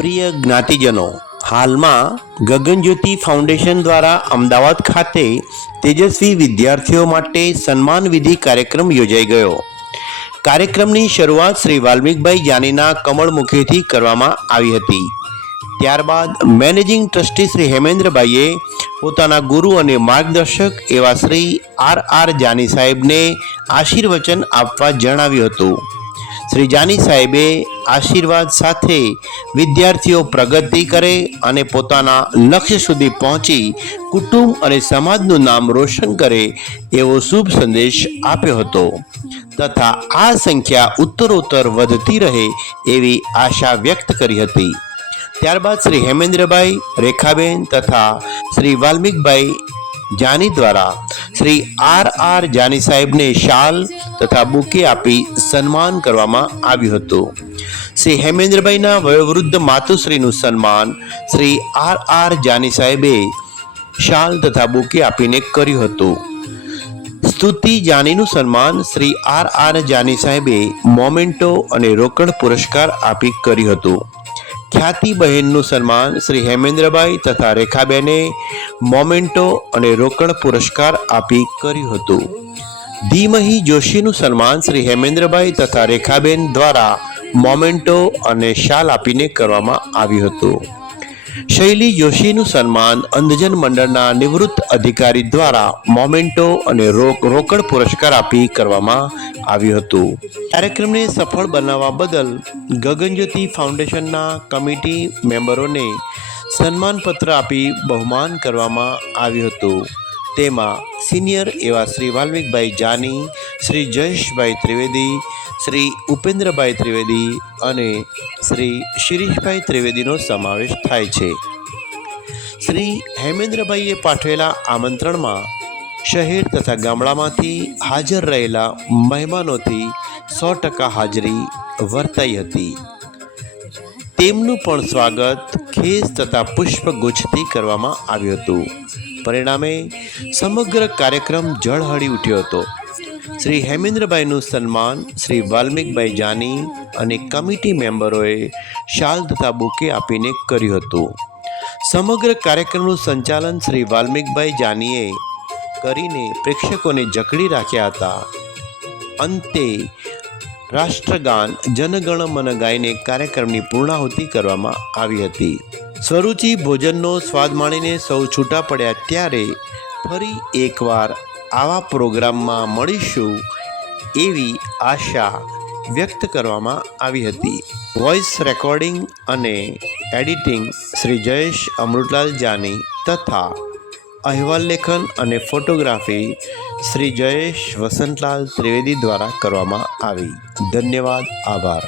પ્રિય જ્ઞાતિજનો, હાલમાં ગગનજ્યોતિ ફાઉન્ડેશન દ્વારા અમદાવાદ ખાતે તેજસ્વી વિદ્યાર્થીઓ માટે સન્માન વિધિ કાર્યક્રમ યોજાઈ ગયો. કાર્યક્રમની શરૂઆત શ્રી વાલ્મીકભાઈ જાનીના કમળ મુખેથી કરવામાં આવી હતી. ત્યારબાદ મેનેજિંગ ટ્રસ્ટી શ્રી હેમેન્દ્રભાઈએ પોતાના ગુરુ અને માર્ગદર્શક એવા શ્રી આર જાની સાહેબને આશીર્વચન આપવા જણાવ્યું હતું. શ્રી જાની સાહેબે આશીર્વાદ સાથે વિદ્યાર્થીઓ પ્રગતિ કરે અને પોતાના લક્ષ્ય સુધી પહોંચી કુટુંબ અને સમાજનું નામ રોશન કરે એવો શુભ સંદેશ આપ્યો હતો તથા આ સંખ્યા ઉત્તરોત્તર વધતી રહે એવી આશા વ્યક્ત કરી હતી. ત્યારબાદ શ્રી હેમેન્દ્રભાઈ, રેખાબેન તથા શ્રી વાલ્મીકભાઈ જાની દ્વારા શ્રી આર જાની સાહેબને શાલ તથા બુકે આપી સન્માન કરવામાં આવ્યું હતું. શ્રી હેમેન્દ્રભાઈના વયોવૃદ્ધ માતુશ્રીનું સન્માન શ્રી આર જાની સાહેબે શાલ તથા બુકે આપીને કર્યું હતું. સ્તુતિ જાનીનું સન્માન શ્રી આર જાની સાહેબે મોમેન્ટો અને રોકડ પુરસ્કાર આપી કર્યું હતું. ખ્યાતિ બહેનનું સન્માન શ્રી હેમેન્દ્રભાઈ તથા રેખાબેને મોમેન્ટો અને રોકડ પુરસ્કાર આપી કર્યું હતું. ધીમહી જોશીનું સન્માન શ્રી હેમેન્દ્રભાઈ તથા રેખાબેન દ્વારા મોમેન્ટો અને શાલ આપીને કરવામાં આવ્યું હતું. શૈલી જોશીનું સન્માન અંધજન મંડળના નિવૃત્ત અધિકારી દ્વારા મોમેન્ટો અને રોકડ પુરસ્કાર આપી કરવામાં આવ્યું હતું. કાર્યક્રમને સફળ બનાવવા બદલ ગગનજ્યોતિ ફાઉન્ડેશનના કમિટી મેમ્બરોને સન્માનપત્ર આપી બહુમાન કરવામાં આવ્યું હતું. તેમાં સિનિયર એવા શ્રી વાલ્મીકભાઈ જાની, શ્રી જયેશભાઈ ત્રિવેદી, શ્રી ઉપેન્દ્રભાઈ ત્રિવેદી અને શ્રી શિરીષભાઈ ત્રિવેદીનો સમાવેશ થાય છે. શ્રી હેમેન્દ્રભાઈએ પાઠવેલા આમંત્રણમાં શહેર તથા ગામડામાંથી હાજર રહેલા મહેમાનોથી 100% હાજરી વર્તાઈ હતી. તેમનું પણ સ્વાગત ખેસ તથા પુષ્પગુચ્છથી કરવામાં આવ્યું હતું. પરિણામે સમગ્ર કાર્યક્રમ ઝળહળી ઉઠ્યો હતો. શ્રી હેમેન્દ્રભાઈનું સન્માન શ્રી વાલ્મીકભાઈ જાની અને કમિટી મેમ્બરોએ શાલ તથા બુકે આપીને કર્યું હતું. સમગ્ર કાર્યક્રમનું સંચાલન શ્રી વાલ્મીકભાઈ જાનીએ કરીને પ્રેક્ષકોને જકડી રાખ્યા હતા. અંતે રાષ્ટ્રગાન જનગણ મન ગાઈને કાર્યક્રમની પૂર્ણાહુતિ કરવામાં આવી હતી. સ્વરૂચિ ભોજનનો સ્વાદ માણીને સૌ છૂટા પડ્યા ત્યારે ફરી એકવાર આવા પ્રોગ્રામમાં મળીશું એવી આશા વ્યક્ત કરવામાં આવી હતી. વોઇસ રેકોર્ડિંગ અને એડિટિંગ શ્રી જયેશ અમૃતલાલ જાની તથા અહેવાલ લેખન અને ફોટોગ્રાફી શ્રી જયેશ વસંતલાલ ત્રિવેદી દ્વારા કરવામાં આવી. ધન્યવાદ. આભાર.